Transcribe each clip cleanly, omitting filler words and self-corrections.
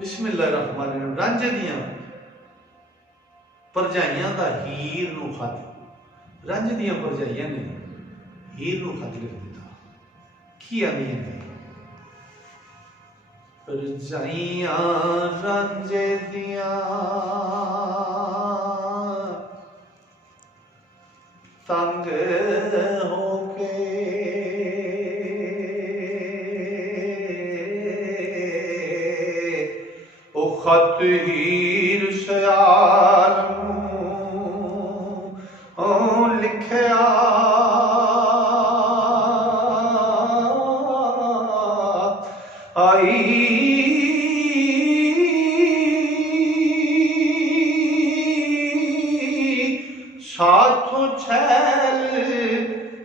बिस्मिल्लाहिर्रहमानिर्रहीम। रांझे दियां भरजाइयां दा हीर नूं खत। रांझे दियां भरजाइयां ने हीर नूं खत लिख दिता। की आंदियां ने, भरजाइयां रांझे दियां तंग होके ओ खत हीर सयार नूं लिखिया। आई साथों छैल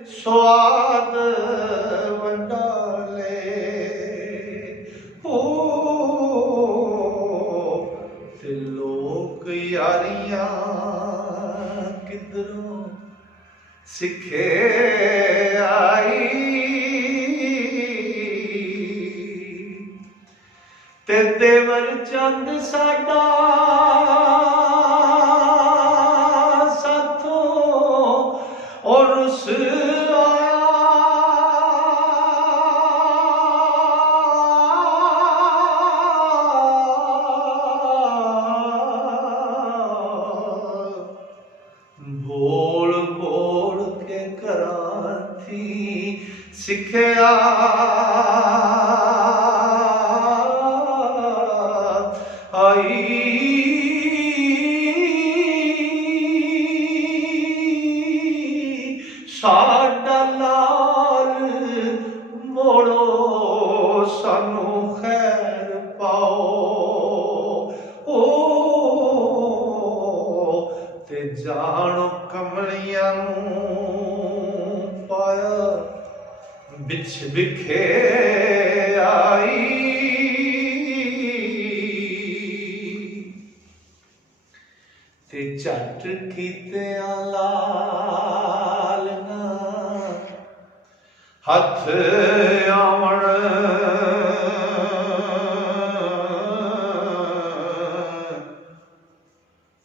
स्वाद वंडाले ओ ते लोक यारियां किधरों सिखे आई ते देवर चंद साडा और उस बोल बोल के करा थी सिखया। आई साडा लाल मोड़ो सानू खैर पाओ ओ ते जानो कमलियां नूं पाया बिछ बिखे आई। ते झट कीतियां लाल ना हथ आवण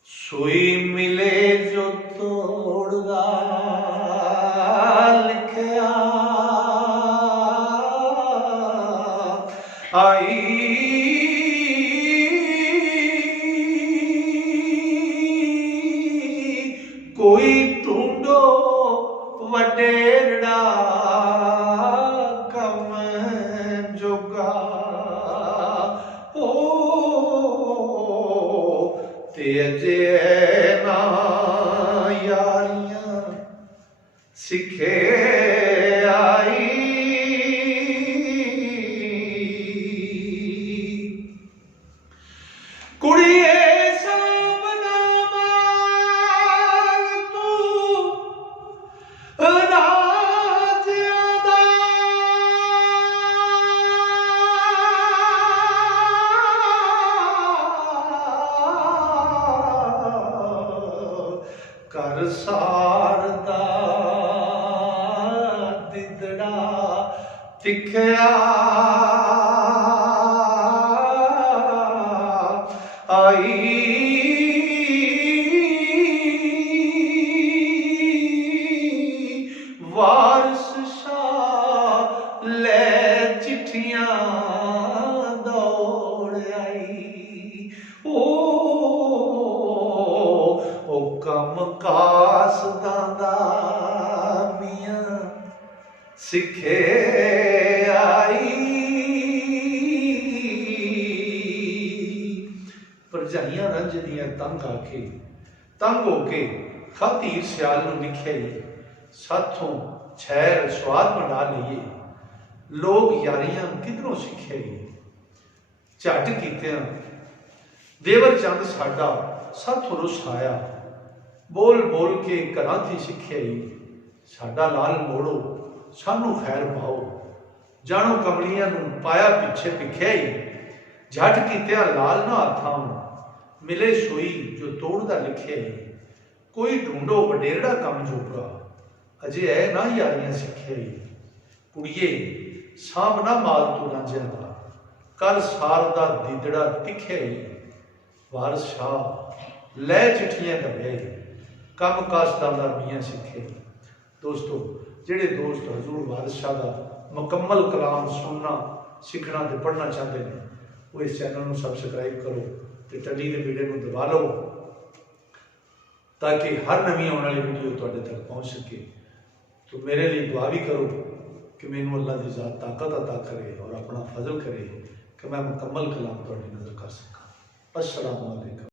सुई मिले जो तोड़दा लिखया। आई कोई ढूंढो वडेरड़ा कम जोगा ओ ते अजे ना यारियां सिखे आई। कुड़िए कर सारदा दिदड़ा तिखया। आई वारस शाह ले चिट्ठियां दौड़ आई ओ कम कास दादा मियां सिखे आई। भरजाइयां रंज दियां तंग आके तंग होके खत हीर सियाल नूं लिखिया। साथों छैर स्वाद वंडा लईए लोग यारियां किधरों सिखे। झट कीतियां देवर चंद साडा साथों रुस आया। बोल बोल के घरां थी सिखियाई साडा लाल मोड़ो सानू खैर पाओ। जानो कमलियां नूं पाया पिछे पिखियाई। झट कीतिया लाल ना हाथां मिले सोई जो तोड़दा लिखियाई। कोई ढूंढो वडेरड़ा कम जोगा अजे ऐ ना यारियां सिखियाई। कुड़िए सांभ ना माल तू रांझिਆਂ ਦਾ ਕਰ ਸਾਰ ਦਾ ਦੀਦੜਾ ਤਿੱਖਿਆ ਹੀ, ਵਾਰਸ ਸ਼ਾਹ ਲੈ ਚਿੱਠੀਆਂ ਦਬਿਆ ਹੀ, ਕੰਮ ਕਾਸਦਾਂ ਦਾ ਮੀਆਂ ਸਿੱਖੇ। ਦੋਸਤੋ, ਜਿਹੜੇ ਦੋਸਤ ਹਜ਼ੂਰ ਵਾਰਿਸ ਸ਼ਾਹ ਦਾ ਮੁਕੰਮਲ ਕਲਾਮ ਸੁਣਨਾ, ਸਿੱਖਣਾ ਤੇ ਪੜ੍ਹਨਾ ਚਾਹੁੰਦੇ ਨੇ, ਉਹ ਇਸ ਚੈਨਲ ਨੂੰ ਸਬਸਕ੍ਰਾਈਬ ਕਰੋ ਤੇ ਟੱਲੀ ਦੇ ਵੀਡੀਓ ਨੂੰ ਦਬਾ ਲਓ, ताकि हर नवी आने वाली वीडियो तुहाडे तक पहुँच सके। तो मेरे लिए दुआ भी करो कि मैनू अल्लाह की ज़ात ताकत अता करे और अपना फजल करे कि मैं मुकम्मल कलाम तुहाडी नज़र कर सकां। अस्सलामु अलैकुम।